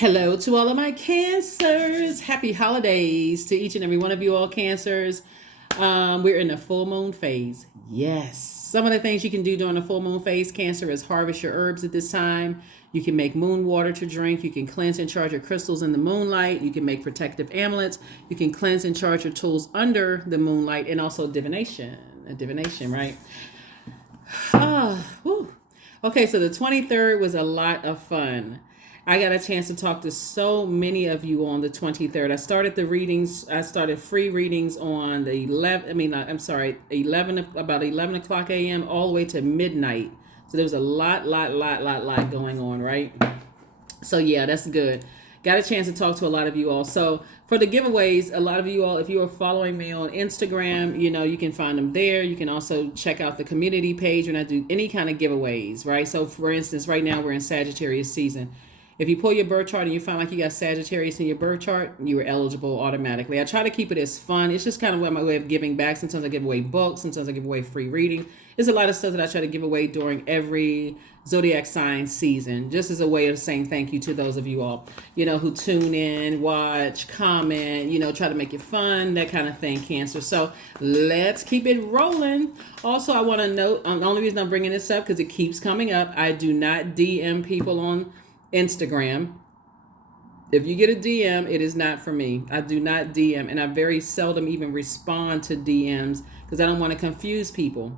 Hello to all of my cancers. Happy holidays to each and every one of you all cancers. We're in the full moon phase. Yes. Some of the things you can do during the full moon phase, Cancer, is harvest your herbs at this time. You can make moon water to drink. You can cleanse and charge your crystals in the moonlight. You can make protective amulets. You can cleanse and charge your tools under the moonlight, and also divination. Divination, right? Whew. Okay, so the 23rd was a lot of fun. I got a chance to talk to so many of you on the 23rd. I started the readings. I started free readings on the 11, about 11 o'clock a.m. all the way to midnight. So there was a lot going on, right? So yeah, that's good. Got a chance to talk to a lot of you all. So for the giveaways, a lot of you all, if you are following me on Instagram, you can find them there. You can also check out the community page when I do any kind of giveaways, right? So for instance, right now we're in Sagittarius season. If you pull your birth chart and you find like you got Sagittarius in your birth chart, you are eligible automatically. I try to keep it as fun. It's just kind of my way of giving back. Sometimes I give away books. Sometimes I give away free reading. There's a lot of stuff that I try to give away during every Zodiac sign season, just as a way of saying thank you to those of you all, who tune in, watch, comment, try to make it fun, that kind of thing, Cancer. So let's keep it rolling. Also, I want to note, the only reason I'm bringing this up because it keeps coming up, I do not DM people on Instagram. If you get a DM, it is not for me. I do not DM, and I very seldom even respond to DMs because I don't want to confuse people.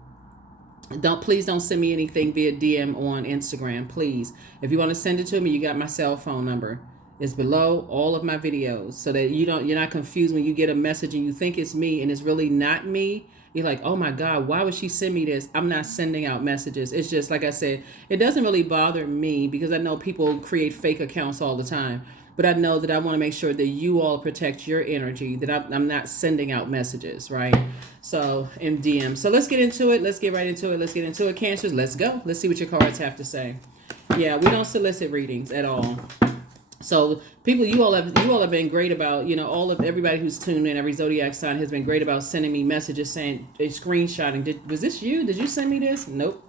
Please don't send me anything via DM on Instagram, please. If you want to send it to me, you got my cell phone number. It's below all of my videos so that you're not confused when you get a message and you think it's me and it's really not me. You're like, oh my God, why would she send me this? I'm not sending out messages. It's just, like I said, it doesn't really bother me because I know people create fake accounts all the time. But I know that I want to make sure that you all protect your energy, that I'm not sending out messages, right? So, in DM. So let's get into it. Let's get right into it. Let's get into it, Cancers. Let's go. Let's see what your cards have to say. Yeah, we don't solicit readings at all. So people, you all have been great about, everybody who's tuned in, every Zodiac sign has been great about sending me messages saying, screenshotting. Was this you? Did you send me this? Nope.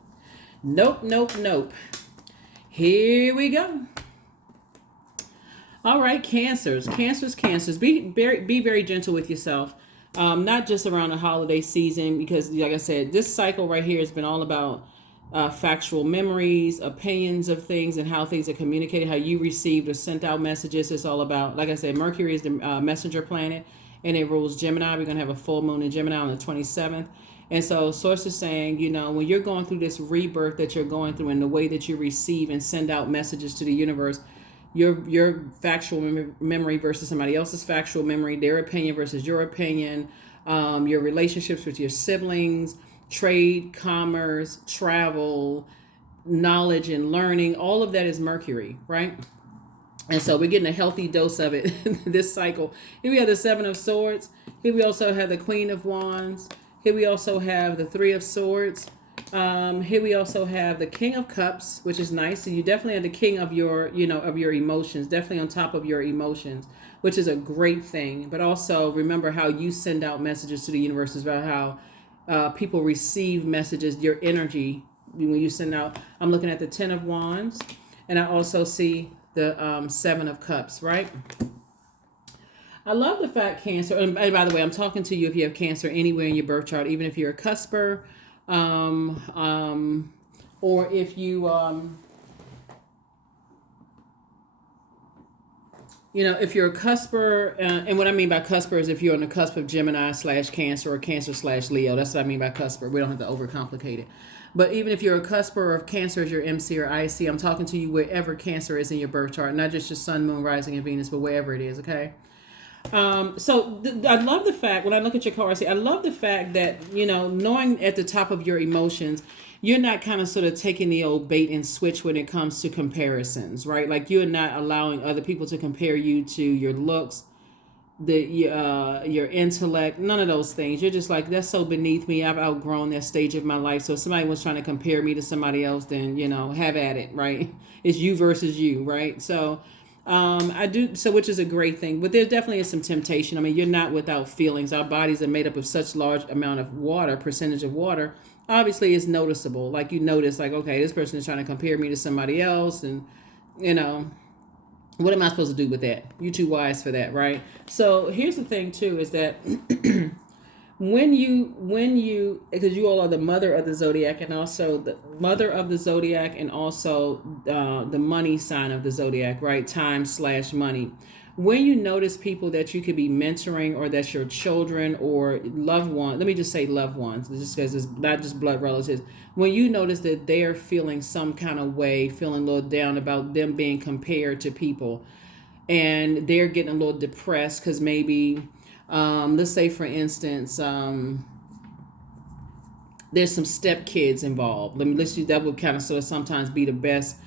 Here we go. All right, Cancers. Be very gentle with yourself. Not just around the holiday season, because like I said, this cycle right here has been all about factual memories, opinions of things, and how things are communicated, how you received or sent out messages. It's all about, like I said, Mercury is the messenger planet, and it rules Gemini. We're going to have a full moon in Gemini on the 27th. And so Source is saying, when you're going through this rebirth that you're going through and the way that you receive and send out messages to the universe, your factual memory versus somebody else's factual memory, their opinion versus your opinion, your relationships with your siblings, trade, commerce, travel, knowledge and learning, all of that is Mercury, right? And so we're getting a healthy dose of it this cycle. Here we have the Seven of Swords. Here we also have the Queen of Wands. Here we also have the Three of Swords. Here we also have the King of Cups, which is nice. So you definitely have the king of your, of your emotions, definitely on top of your emotions, which is a great thing. But also remember how you send out messages to the universe is about how people receive messages, your energy when you send out. I'm looking at the 10 of Wands, and I also see the 7 of Cups, right? I love the fact, Cancer, and by the way, I'm talking to you if you have Cancer anywhere in your birth chart, even if you're a cusper, or if you, if you're a cusper, and what I mean by cusper is if you're on the cusp of Gemini / Cancer or Cancer / Leo. That's what I mean by cusper. We don't have to overcomplicate it. But even if you're a cusper or if Cancer is your MC or IC, I'm talking to you wherever Cancer is in your birth chart, not just your sun, moon, rising, and Venus, but wherever it is, okay? I love the fact, when I look at your cards, I love the fact that, knowing at the top of your emotions, you're not kind of sort of taking the old bait and switch when it comes to comparisons, right? Like you're not allowing other people to compare you to your looks, your intellect, none of those things. You're just like, that's so beneath me. I've outgrown that stage of my life. So if somebody was trying to compare me to somebody else, then, have at it, right? It's you versus you, right? So I do so, which is a great thing, but there definitely is some temptation. I mean, you're not without feelings. Our bodies are made up of such large amount of water, percentage of water. Obviously, it's noticeable. Like you notice, like, okay, this person is trying to compare me to somebody else, and What am I supposed to do with that? You're too wise for that, right? So here's the thing too, is that when you because you all are the mother of the zodiac, and also the mother of the zodiac, and also the money sign of the zodiac, right? Time slash money. When you notice people that you could be mentoring, or that's your children or loved ones, let me just say loved ones, just because it's not just blood relatives. When you notice that they're feeling some kind of way, feeling a little down about them being compared to people, and they're getting a little depressed because maybe, let's say for instance, there's some step kids involved. Let's use that would kind of sort of sometimes be the best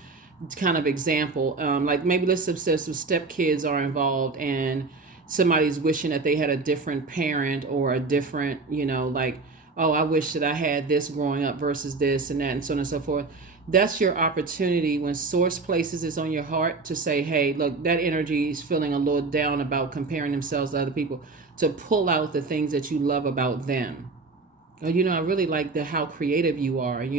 kind of example. Like maybe let's say some step kids are involved, and somebody's wishing that they had a different parent, or a different, like, oh, I wish that I had this growing up versus this and that, and so on and so forth. That's your opportunity when source places is on your heart to say, hey, look, that energy is feeling a little down about comparing themselves to other people, to pull out the things that you love about them. Oh, I really like the how creative you are, and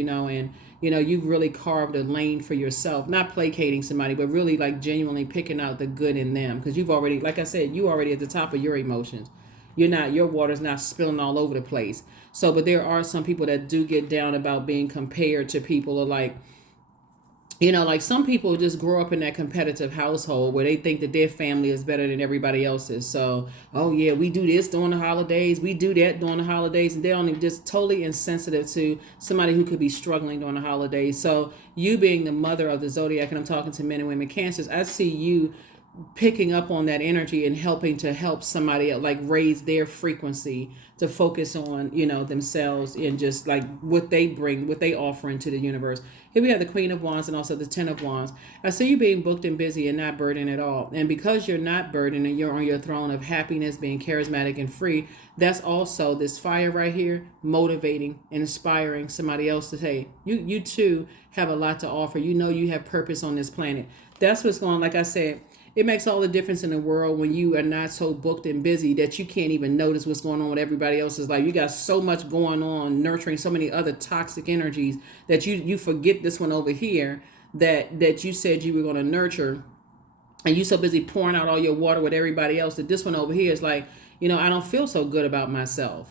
you've really carved a lane for yourself, not placating somebody, but really like genuinely picking out the good in them, because you've already, like I said, you already at the top of your emotions. Your water's not spilling all over the place. So, but there are some people that do get down about being compared to people, or like, like some people just grow up in that competitive household where they think that their family is better than everybody else's. So, oh yeah, we do this during the holidays, we do that during the holidays, and they're only just totally insensitive to somebody who could be struggling during the holidays. So, you being the mother of the zodiac, and I'm talking to men and women Cancers, I see you picking up on that energy and helping to help somebody like raise their frequency to focus on themselves, and just like what they bring, what they offer into the universe. Here we have the Queen of Wands and also the Ten of Wands. I see you being booked and busy and not burdened at all, and because you're not burdened and you're on your throne of happiness, being charismatic and free, that's also this fire right here motivating and inspiring somebody else to say, you too have a lot to offer. You have purpose on this planet. That's what's going, like I said, it makes all the difference in the world when you are not so booked and busy that you can't even notice what's going on with everybody else's life. You got so much going on, nurturing so many other toxic energies, that you forget this one over here that you said you were going to nurture, and you so busy pouring out all your water with everybody else, that this one over here is like, I don't feel so good about myself.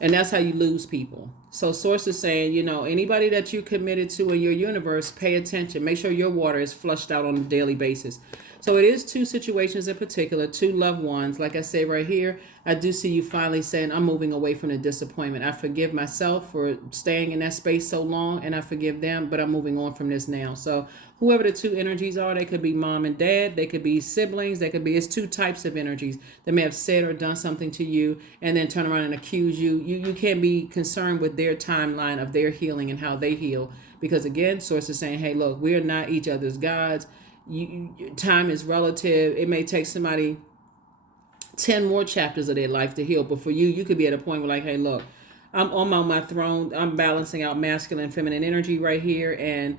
And that's how you lose people. So source is saying, anybody that you committed to in your universe, pay attention. Make sure your water is flushed out on a daily basis. So it is two situations in particular, two loved ones. Like I say right here, I do see you finally saying, I'm moving away from the disappointment. I forgive myself for staying in that space so long, and I forgive them, but I'm moving on from this now. So whoever the two energies are, they could be mom and dad, they could be siblings, it's two types of energies that may have said or done something to you and then turn around and accuse you. You can't be concerned with their timeline of their healing and how they heal, because again, source is saying, hey, look, we're not each other's gods. Time is relative. It may take somebody 10 more chapters of their life to heal, but for you could be at a point where, like, hey, look, I'm on my throne, I'm balancing out masculine and feminine energy right here, and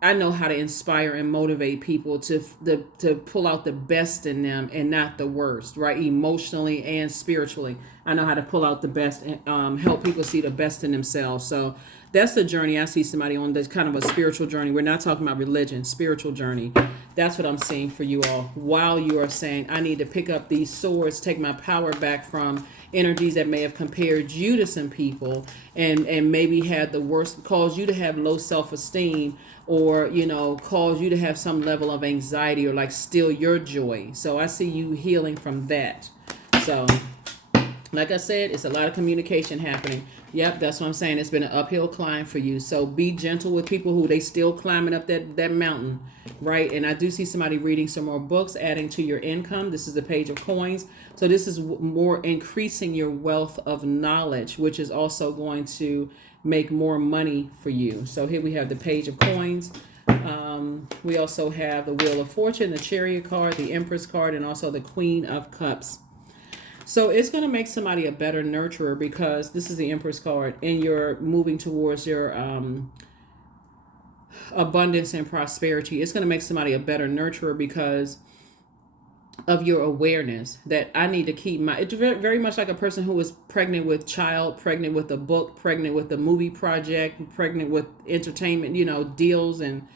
I know how to inspire and motivate people to pull out the best in them and not the worst, right? Emotionally and spiritually, I know how to pull out the best and help people see the best in themselves. So that's the journey I see somebody on. That's kind of a spiritual journey. We're not talking about religion, spiritual journey. That's what I'm seeing for you all. While you are saying, I need to pick up these swords, take my power back from energies that may have compared you to some people, and maybe had the worst, caused you to have low self-esteem, or cause you to have some level of anxiety, or like steal your joy. So I see you healing from that. So like I said, it's a lot of communication happening. Yep, that's what I'm saying. It's been an uphill climb for you. So be gentle with people who they still climbing up that mountain, right? And I do see somebody reading some more books, adding to your income. This is the Page of Coins. So this is more increasing your wealth of knowledge, which is also going to make more money for you. So here we have the Page of Coins. We also have the Wheel of Fortune, the Chariot card, the Empress card, and also the Queen of Cups. So it's going to make somebody a better nurturer, because this is the Empress card, and you're moving towards your abundance and prosperity. It's going to make somebody a better nurturer because of your awareness that I need to keep my, it's very, very much like a person who was pregnant with child, pregnant with a book, pregnant with a movie project, pregnant with entertainment, deals and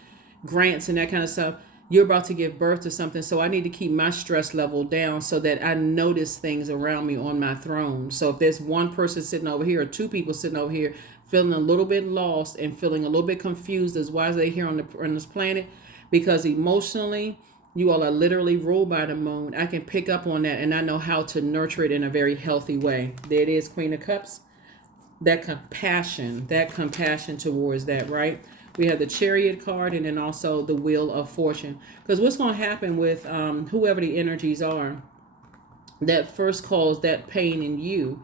grants and that kind of stuff. You're about to give birth to something, so I need to keep my stress level down so that I notice things around me on my throne. So if there's one person sitting over here or two people sitting over here feeling a little bit lost and feeling a little bit confused as why is they here on this planet, because emotionally you all are literally ruled by the moon. I can pick up on that, and I know how to nurture it in a very healthy way. There it is, Queen of Cups. That compassion towards that, right? We have the Chariot card, and then also the Wheel of Fortune. Because what's going to happen with whoever the energies are that first cause that pain in you,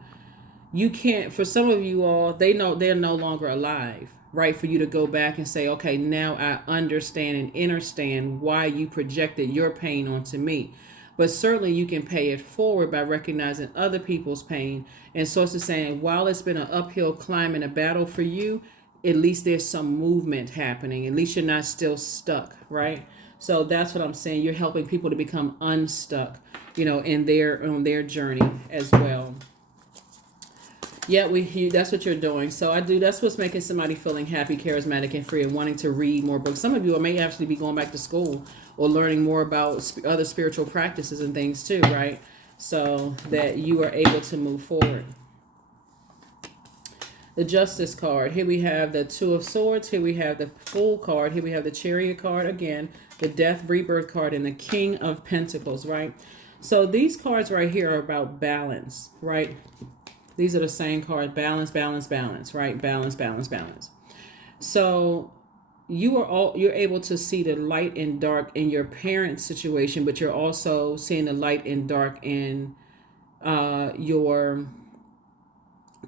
you can't, for some of you all, they know they're no longer alive, right? For you to go back and say, okay, now I understand and understand why you projected your pain onto me. But certainly you can pay it forward by recognizing other people's pain. And source is saying, while it's been an uphill climb and a battle for you, at least there's some movement happening. At least you're not still stuck, right? So that's what I'm saying. You're helping people to become unstuck, in their journey as well. Yeah, that's what you're doing. So that's what's making somebody feeling happy, charismatic, and free, and wanting to read more books. Some of you may actually be going back to school or learning more about other spiritual practices and things too, right? So that you are able to move forward. The Justice card. Here we have the Two of Swords. Here we have the Fool card. Here we have the Chariot card again, the Death, Rebirth card, and the King of Pentacles, right? So these cards right here are about balance, right? These are the same cards: balance, balance, balance, right? Balance, balance, balance. So you're able to see the light and dark in your parents' situation, but you're also seeing the light and dark in your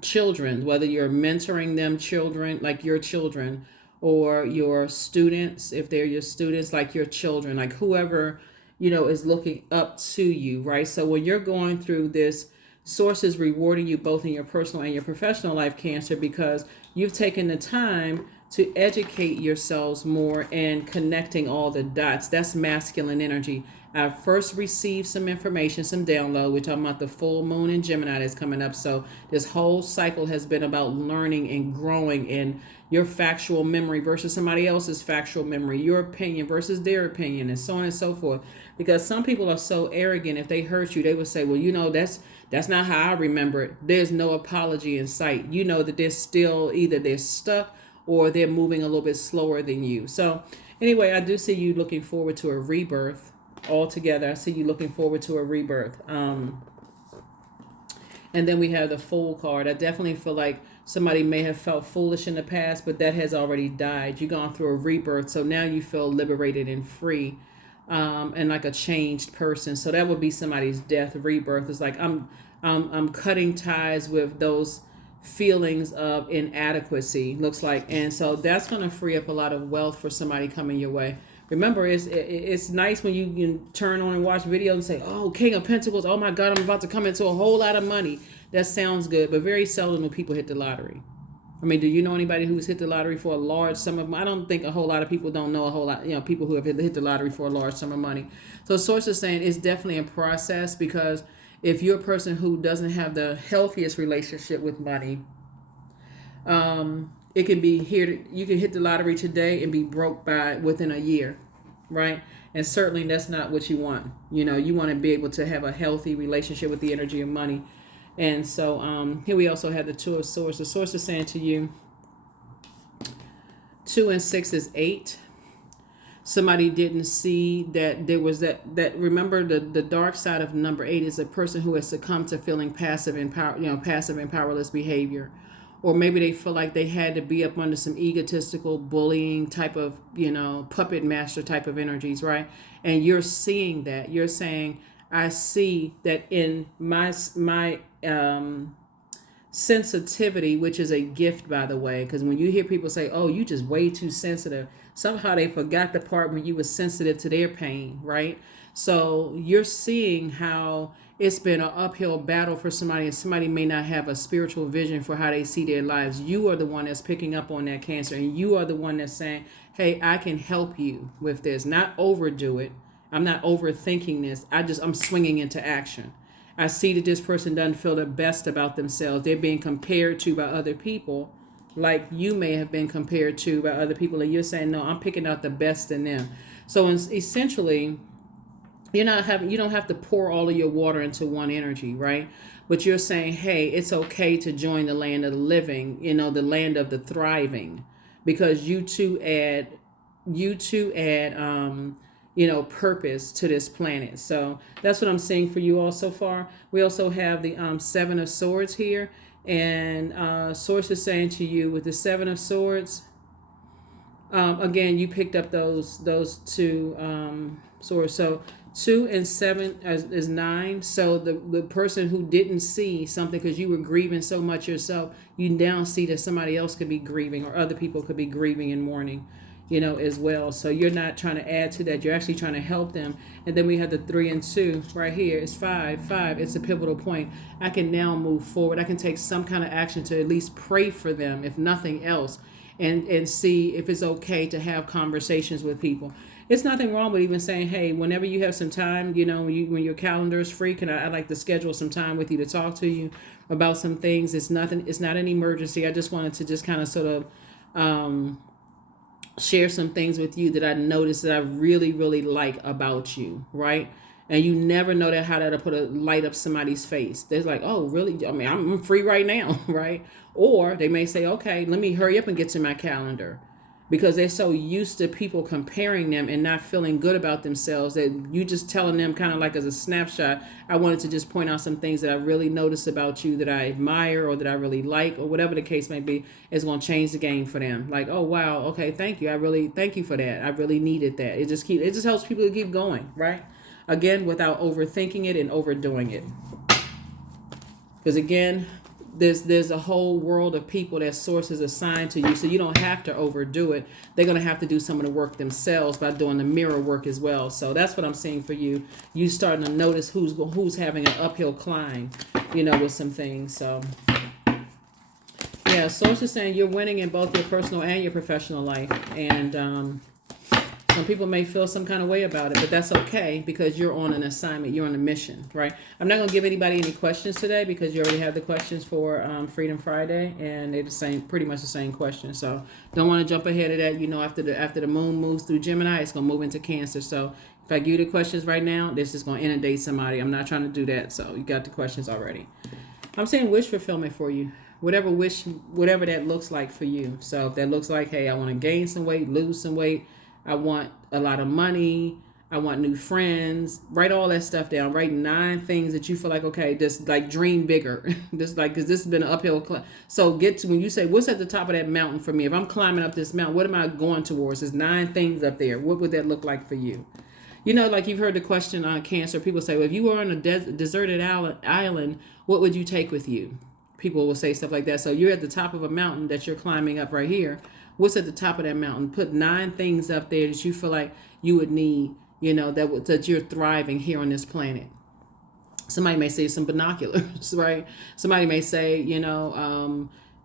children, whether you're mentoring them, children, like your children, or your students, if they're your students, like your children, like whoever, is looking up to you, right? So when you're going through this, Source is rewarding you both in your personal and your professional life, Cancer, because you've taken the time to educate yourselves more and connecting all the dots. That's masculine energy. I first received some information, some download. We're talking about the full moon in Gemini that's coming up. So this whole cycle has been about learning and growing in your factual memory versus somebody else's factual memory, your opinion versus their opinion, and so on and so forth. Because some people are so arrogant, if they hurt you, they would say, well, that's not how I remember it. There's no apology in sight. You know that they're still either they're stuck or they're moving a little bit slower than you. So anyway, I do see you looking forward to a rebirth altogether. I see you looking forward to a rebirth. And then we have the Fool card. I definitely feel like somebody may have felt foolish in the past, but that has already died. You've gone through a rebirth. So now you feel liberated and free. And like a changed person. So that would be somebody's death, rebirth. It's like I'm cutting ties with those feelings of inadequacy, looks like. And so that's going to free up a lot of wealth for somebody coming your way. Remember, it's nice when you can turn on and watch videos and say, oh, King of Pentacles, oh my God, I'm about to come into a whole lot of money. That sounds good, but very seldom do people hit the lottery. I mean, do you know anybody who's hit the lottery for a large sum of money? I don't think a whole lot of people don't know a whole lot, people who have hit the lottery for a large sum of money. So Source is saying it's definitely a process, because if you're a person who doesn't have the healthiest relationship with money, it can be here. You can hit the lottery today and be broke by within a year, right? And certainly that's not what you want. You want to be able to have a healthy relationship with the energy of money. And so here we also have the Two of Swords. The Source is saying to you, 2 and 6 is 8. Somebody didn't see that there was that remember the dark side of number 8 is a person who has succumbed to feeling passive and powerless behavior. Or maybe they feel like they had to be up under some egotistical bullying type of, puppet master type of energies, right? And you're seeing that. You're saying, I see that in my sensitivity, which is a gift, by the way, because when you hear people say, oh, you just way too sensitive, somehow they forgot the part when you were sensitive to their pain, right? So you're seeing how it's been an uphill battle for somebody, and somebody may not have a spiritual vision for how they see their lives. You are the one that's picking up on that, Cancer, and you are the one that's saying, hey, I can help you with this, not overdo it. I'm not overthinking this. I'm swinging into action. I see that this person doesn't feel the best about themselves. They're being compared to by other people. like you may have been compared to by other people, and you're saying, no, I'm picking out the best in them. So essentially, you don't have to pour all of your water into one energy, right? But you're saying, hey, it's okay to join the land of the living, the land of the thriving, because you two add purpose to this planet. So that's what I'm seeing for you all so far. We also have the Seven of Swords here, and Source is saying to you with the Seven of Swords, again, you picked up those two swords. So 2 and 7 is 9. So the person who didn't see something because you were grieving so much yourself, you now see that somebody else could be grieving, or other people could be grieving and mourning, as well. So you're not trying to add to that. You're actually trying to help them. And then we have the 3 and 2 right here. It's 5. It's a pivotal point. I can now move forward. I can take some kind of action to at least pray for them, if nothing else, and see if it's okay to have conversations with people. It's nothing wrong with even saying, hey, whenever you have some time, when your calendar is free, I'd like to schedule some time with you to talk to you about some things. It's not an emergency. I just wanted to just kind of sort of share some things with you that I noticed that I really, really like about you, right? And you never know how that'll put a light up somebody's face. They're like, oh, really? I mean, I'm free right now, right? Or they may say, okay, let me hurry up and get to my calendar, because they're so used to people comparing them and not feeling good about themselves that you just telling them kind of like as a snapshot. I wanted to just point out some things that I really noticed about you that I admire or that I really like, or whatever the case may be, is going to change the game for them. Like, oh, wow. Okay. Thank you. I really thank you for that. I really needed that. It just helps people to keep going. Right. Again, without overthinking it and overdoing it. Because again, there's a whole world of people that Source is assigned to you, so you don't have to overdo it. They're going to have to do some of the work themselves by doing the mirror work as well. So that's what I'm seeing for you. You starting to notice who's having an uphill climb, with some things. So yeah, Source is saying you're winning in both your personal and your professional life, and some people may feel some kind of way about it, but that's okay, because you're on an assignment. You're on a mission, right? I'm not going to give anybody any questions today, because you already have the questions for Freedom Friday, and they're pretty much the same questions. So don't want to jump ahead of that. After the moon moves through Gemini, it's going to move into Cancer. So if I give you the questions right now, this is going to inundate somebody. I'm not trying to do that. So you got the questions already. I'm saying wish fulfillment for you. Whatever that looks like for you. So if that looks like, hey, I want to gain some weight, lose some weight, I want a lot of money, I want new friends, write all that stuff down. Write 9 things that you feel like, okay, just like dream bigger. Just like, because this has been an uphill climb. So get to when you say, what's at the top of that mountain for me? If I'm climbing up this mountain, what am I going towards? There's 9 things up there. What would that look like for you? Like you've heard the question on Cancer. People say, well, if you were on a deserted island, what would you take with you? People will say stuff like that. So you're at the top of a mountain that you're climbing up right here. What's at the top of that mountain? Put 9 things up there that you feel like you would need, that you're thriving here on this planet. Somebody may say some binoculars, right? Somebody may say,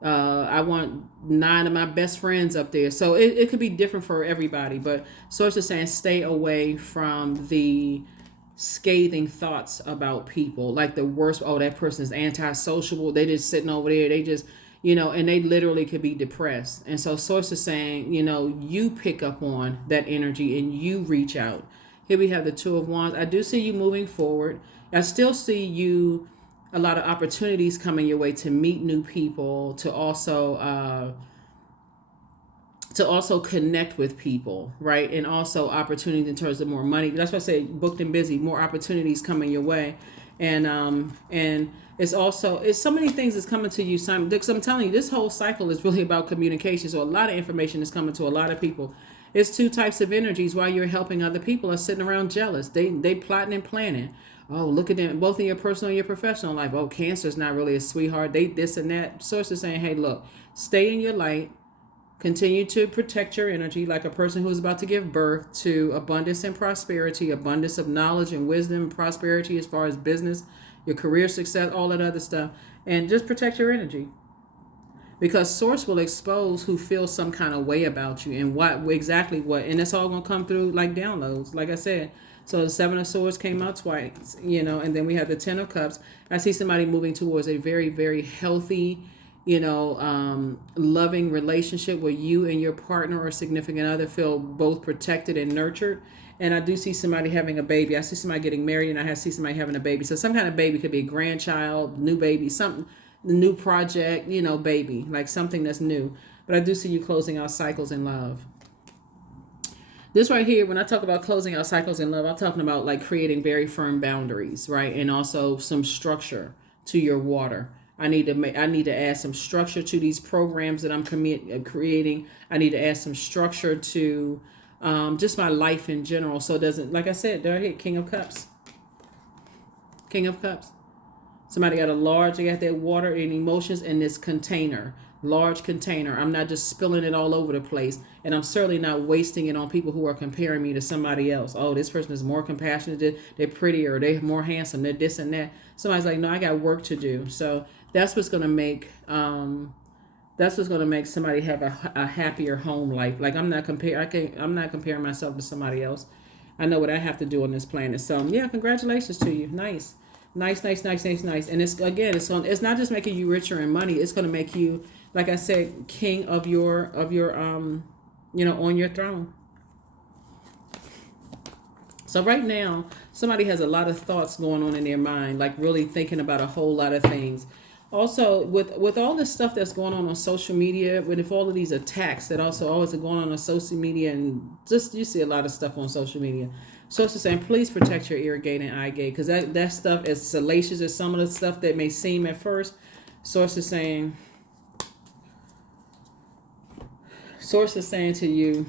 I want 9 of my best friends up there. So it could be different for everybody. But Source is saying stay away from the scathing thoughts about people, like the worst. Oh, that person is antisocial. They just sitting over there. They just, and they literally could be depressed. And so Source is saying, you pick up on that energy and you reach out. Here we have the 2 of Wands. I do see you moving forward. I still see you, a lot of opportunities coming your way to meet new people, to also connect with people, right? And also opportunities in terms of more money. That's why I say booked and busy, more opportunities coming your way. And it's so many things that's coming to you, Simon. Because I'm telling you, this whole cycle is really about communication. So a lot of information is coming to a lot of people. It's 2 types of energies. While you're helping other people are sitting around jealous. They plotting and planning. Oh, look at them, both in your personal and your professional life. Oh, Cancer's not really a sweetheart. They this and that. Source is saying, hey, look, stay in your light. Continue to protect your energy like a person who's about to give birth to abundance and prosperity, abundance of knowledge and wisdom and prosperity as far as business, your career success, all that other stuff. And just protect your energy. Because Source will expose who feels some kind of way about you and what. And it's all going to come through like downloads, like I said. So the 7 of Swords came out twice, and then we have the 10 of Cups. I see somebody moving towards a very, very healthy, loving relationship where you and your partner or significant other feel both protected and nurtured. And I do see somebody having a baby. I see somebody getting married, and I see somebody having a baby. So some kind of baby could be a grandchild, new baby, something, new project, baby, like something that's new. But I do see you closing out cycles in love. This right here, when I talk about closing out cycles in love, I'm talking about like creating very firm boundaries, right? And also some structure to your water. I need to add some structure to these programs that I'm creating. I need to add some structure to just my life in general. So it doesn't, like I said, there I hit King of Cups. King of Cups. Somebody they got their water and emotions in this container, large container. I'm not just spilling it all over the place. And I'm certainly not wasting it on people who are comparing me to somebody else. Oh, this person is more compassionate. They're prettier. They're more handsome. They're this and that. Somebody's like, no, I got work to do. So that's what's going to make somebody have a happier home life. Like I'm not comparing myself to somebody else. I know what I have to do on this planet. So yeah, congratulations to you. Nice. Nice. And it's not just making you richer in money. It's going to make you, like I said, king of your on your throne. So right now, somebody has a lot of thoughts going on in their mind, like really thinking about a whole lot of things. Also, with all this stuff that's going on social media, with all of these attacks that also always are going on social media, and just you see a lot of stuff on social media. Source is saying, please protect your ear gate and eye gate, because that stuff, as salacious as some of the stuff that may seem at first, Source is saying to you,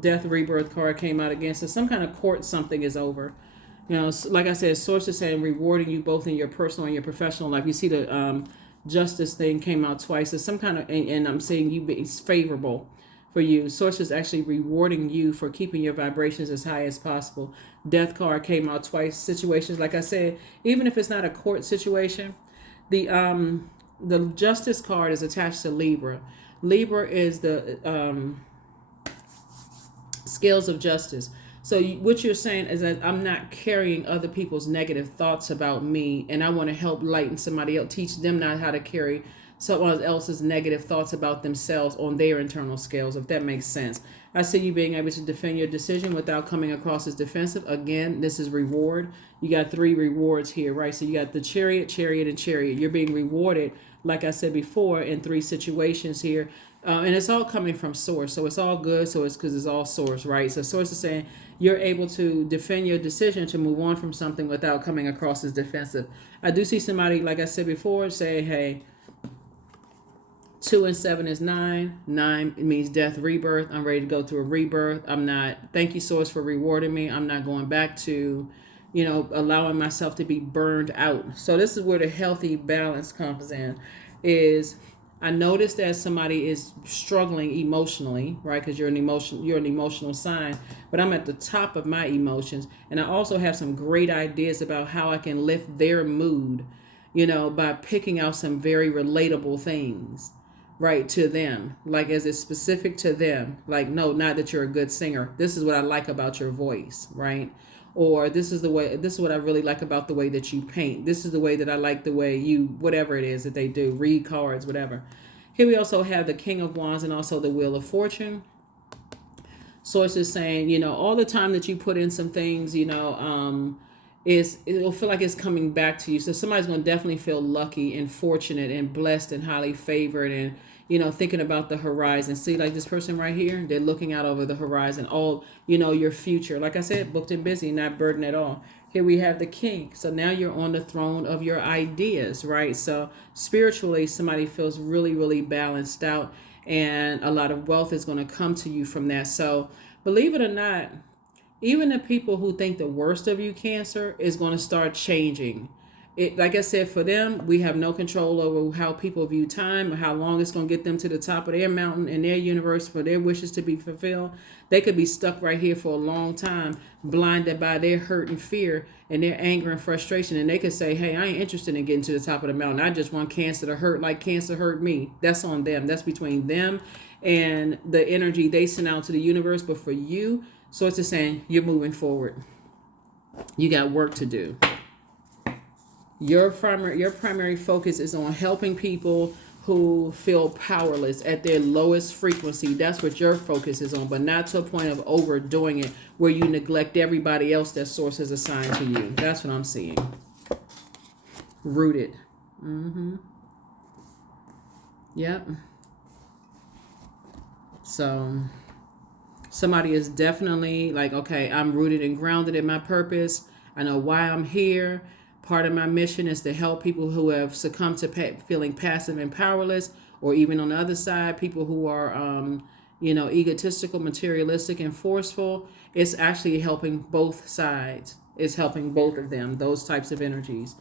death rebirth card came out again. So some kind of court something is over. Like I said, Source is saying rewarding you both in your personal and your professional life. You see the justice thing came out twice. It's some kind of, and I'm saying it's favorable for you. Source is actually rewarding you for keeping your vibrations as high as possible. Death card came out twice. Situations, like I said, even if it's not a court situation, the justice card is attached to Libra. Libra is the scales of justice. So what you're saying is that I'm not carrying other people's negative thoughts about me, and I want to help lighten somebody else, teach them not how to carry someone else's negative thoughts about themselves on their internal scales, if that makes sense. I see you being able to defend your decision without coming across as defensive. Again, this is reward. You got 3 rewards here, right? So you got the chariot, and chariot. You're being rewarded, like I said before, in 3 situations here. And it's all coming from source. So it's all good. So it's because it's all source, right? So source is saying you're able to defend your decision to move on from something without coming across as defensive. I do see somebody, like I said before, say, hey, 2 and 7 is 9. 9 means death, rebirth. I'm ready to go through a rebirth. Thank you, source, for rewarding me. I'm not going back to, allowing myself to be burned out. So this is where the healthy balance comes in, is I noticed that somebody is struggling emotionally, right? Because you're an emotional sign, but I'm at the top of my emotions. And I also have some great ideas about how I can lift their mood, by picking out some very relatable things, right, to them. Like, as it's specific to them. Like, no, not that you're a good singer. This is what I like about your voice, right? Or this is what I really like about the way that you paint. This is the way that I like the way you, whatever it is that they do, read cards, whatever. Here we also have the King of Wands and also the Wheel of Fortune. Source is saying, all the time that you put in some things, it'll feel like it's coming back to you. So somebody's going to definitely feel lucky and fortunate and blessed and highly favored, and thinking about the horizon. See, like this person right here, they're looking out over the horizon, all your future. Like I said, booked and busy, not burdened at all. Here we have the King. So now you're on the throne of your ideas, right? So spiritually, somebody feels really, really balanced out, and a lot of wealth is going to come to you from that. So believe it or not, even the people who think the worst of you, Cancer, is going to start changing. Like I said, for them, we have no control over how people view time or how long it's going to get them to the top of their mountain in their universe for their wishes to be fulfilled. They could be stuck right here for a long time, blinded by their hurt and fear and their anger and frustration. And they could say, hey, I ain't interested in getting to the top of the mountain. I just want Cancer to hurt like Cancer hurt me. That's on them. That's between them and the energy they send out to the universe. But for you, so it's just saying you're moving forward. You got work to do. Your primary focus is on helping people who feel powerless at their lowest frequency. That's what your focus is on, but not to a point of overdoing it where you neglect everybody else that source has assigned to you. That's what I'm seeing. Rooted. Yep. So somebody is definitely like, okay, I'm rooted and grounded in my purpose. I know why I'm here. Part of my mission is to help people who have succumbed to feeling passive and powerless, or even on the other side, people who are, egotistical, materialistic, and forceful. It's actually helping both sides. It's helping both of them, those types of energies.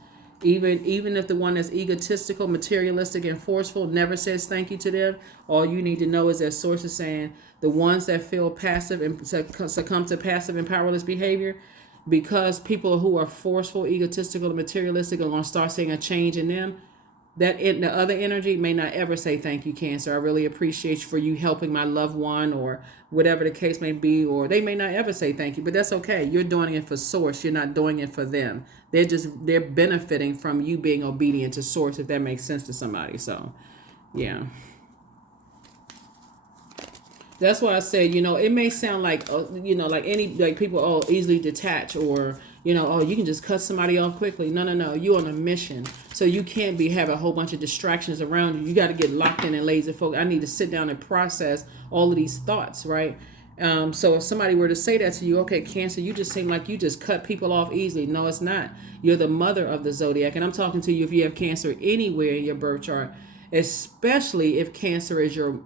Even if the one that's egotistical, materialistic, and forceful never says thank you to them, all you need to know is that source is saying the ones that feel passive and succumb to passive and powerless behavior, because people who are forceful, egotistical, and materialistic are going to start seeing a change in them. That the other energy may not ever say thank you, Cancer. I really appreciate you for you helping my loved one, or whatever the case may be, or they may not ever say thank you, but that's okay. You're doing it for source. You're not doing it for them. They're benefiting from you being obedient to source, if that makes sense to somebody. So, yeah. That's why I said, it may sound like, like people, easily detach, or, you can just cut somebody off quickly. No. You're on a mission. So you can't have a whole bunch of distractions around you. You got to get locked in and laser focused. I need to sit down and process all of these thoughts, right? So if somebody were to say that to you, okay, Cancer, you just seem like you just cut people off easily. No, it's not. You're the mother of the zodiac. And I'm talking to you if you have Cancer anywhere in your birth chart, especially if Cancer is your,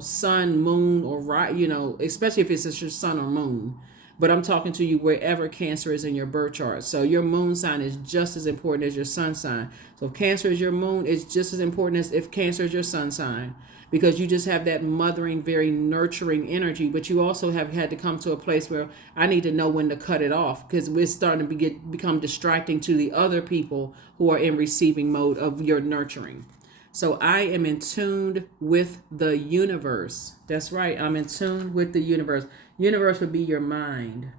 sun, moon, or right, especially if it's your sun or moon. But I'm talking to you wherever Cancer is in your birth chart. So your moon sign is just as important as your sun sign. So if Cancer is your moon, it's just as important as if Cancer is your sun sign, because you just have that mothering, very nurturing energy. But you also have had to come to a place where I need to know when to cut it off, because we're starting to become distracting to the other people who are in receiving mode of your nurturing. So I am in tune with the universe. That's right. I'm in tune with the universe. Universe would be your mind.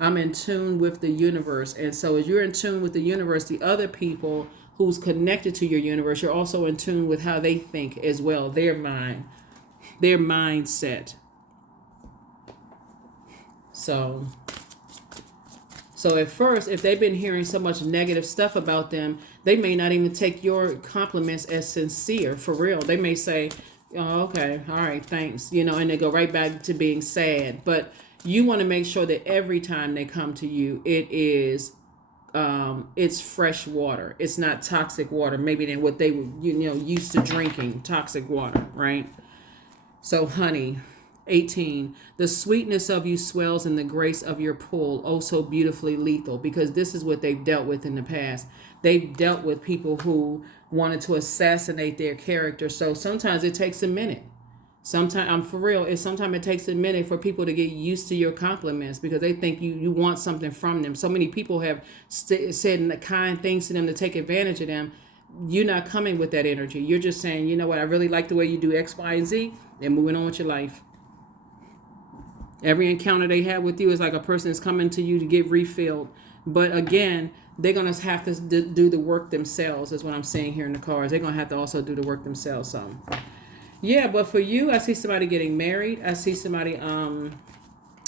I'm in tune with the universe. And so as you're in tune with the universe, the other people who's connected to your universe, you're also in tune with how they think as well. Their mind, their mindset. So at first, if they've been hearing so much negative stuff about them, they may not even take your compliments as sincere, for real. They may say, oh, okay, all right, thanks, and they go right back to being sad. But you want to make sure that every time they come to you, it's fresh water. It's not toxic water, maybe than what they were, used to drinking, toxic water, right? So, honey, 18, the sweetness of you swells in the grace of your pull, oh so beautifully lethal, because this is what they've dealt with in the past. They've dealt with people who wanted to assassinate their character. So sometimes it takes a minute. Sometimes, I'm for real, sometimes it takes a minute for people to get used to your compliments, because they think you want something from them. So many people have said kind things to them to take advantage of them. You're not coming with that energy. You're just saying, you know what, I really like the way you do X, Y, and Z, and moving on with your life. Every encounter they have with you is like a person is coming to you to get refilled. But again, they're going to have to do the work themselves, is what I'm saying here in the cards. They're going to have to also do the work themselves. So, yeah, but for you, I see somebody getting married. I see somebody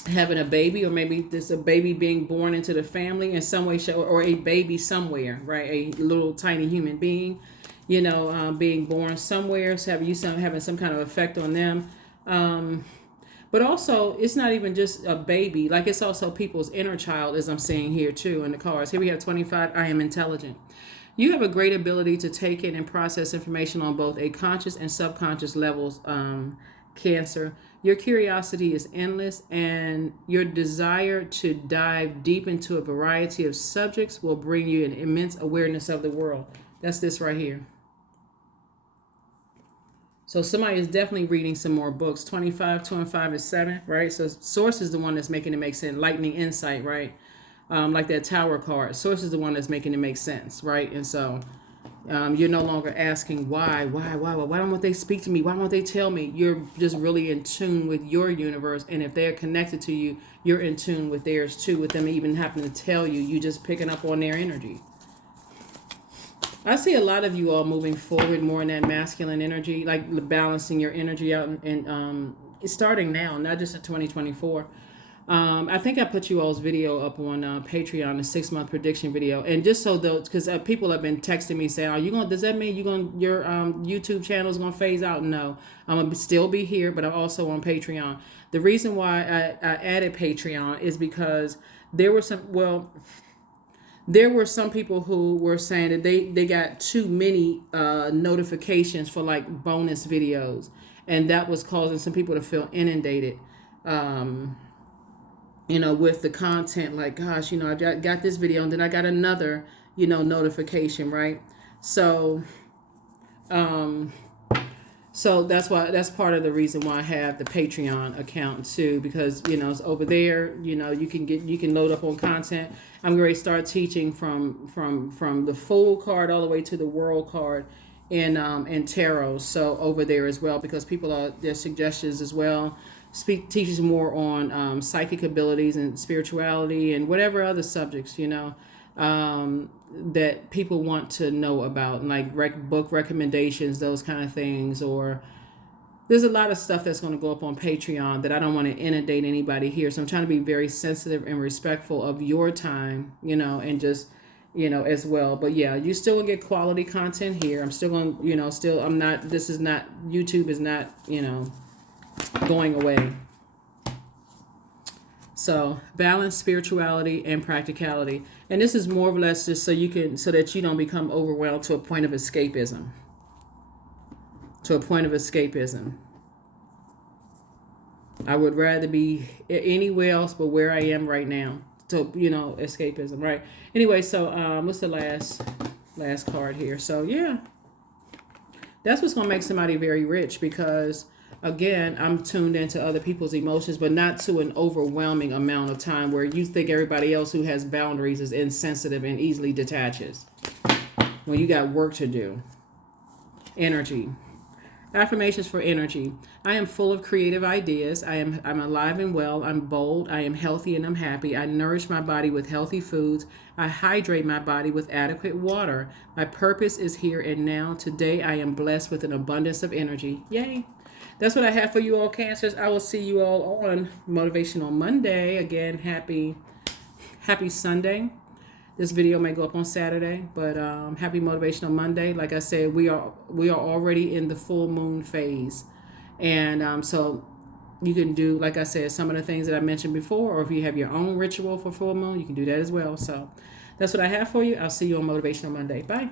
having a baby, or maybe there's a baby being born into the family in some way, or a baby somewhere, right? A little tiny human being, being born somewhere, so having some kind of effect on them. But also, it's not even just a baby. Like, it's also people's inner child, as I'm seeing here, too, in the cards. Here we have 25, I am intelligent. You have a great ability to take in and process information on both a conscious and subconscious levels, Cancer. Your curiosity is endless, and your desire to dive deep into a variety of subjects will bring you an immense awareness of the world. That's this right here. So somebody is definitely reading some more books. 25, 25 is 7, right? So source is the one that's making it make sense. Lightning insight, right? Like that tower card. Source is the one that's making it make sense, right? And so you're no longer asking why don't they speak to me? Why won't they tell me? You're just really in tune with your universe. And if they're connected to you, you're in tune with theirs too, with them even having to tell you. You just picking up on their energy. I see a lot of you all moving forward more in that masculine energy, like balancing your energy out, and it's starting now, not just in 2024. I think I put you all's video up on Patreon, the 6 month prediction video, and just so those, because people have been texting me saying, "Are you going? Does that mean your YouTube channel is going to phase out?" No, I'm gonna still be here, but I'm also on Patreon. The reason why I added Patreon is because there were some people who were saying that they got too many notifications for like bonus videos, and that was causing some people to feel inundated. Um, with the content, like, gosh, I got this video and then I got another, notification, right? So, um, so that's part of the reason why I have the Patreon account too, because, it's over there, you can load up on content. I'm going to start teaching from the full card all the way to the world card in tarot. So over there as well, because people are their suggestions as well. Teaches more on psychic abilities and spirituality and whatever other subjects that people want to know about, like book recommendations, those kind of things. Or there's a lot of stuff that's going to go up on Patreon that I don't want to inundate anybody here. So I'm trying to be very sensitive and respectful of your time, and just as well. But yeah, you still gonna get quality content here. I'm still going to, I'm not, this is not, YouTube is not, going away. So balance spirituality and practicality, and this is more or less just so that you don't become overwhelmed to a point of escapism. I would rather be anywhere else but where I am right now. So escapism, right? Anyway, so what's the last card here? So yeah, that's what's gonna make somebody very rich, because again, I'm tuned into other people's emotions, but not to an overwhelming amount of time where you think everybody else who has boundaries is insensitive and easily detaches when you got work to do. Energy. Affirmations for energy. I am full of creative ideas. I'm alive and well. I'm bold. I am healthy and I'm happy. I nourish my body with healthy foods. I hydrate my body with adequate water. My purpose is here and now. Today I am blessed with an abundance of energy. Yay. That's what I have for you all, Cancers. I will see you all on Motivational Monday. Again, happy Sunday. This video may go up on Saturday, but happy Motivational Monday. Like I said, we are already in the full moon phase. And so you can do, like I said, some of the things that I mentioned before, or if you have your own ritual for full moon, you can do that as well. So that's what I have for you. I'll see you on Motivational Monday. Bye.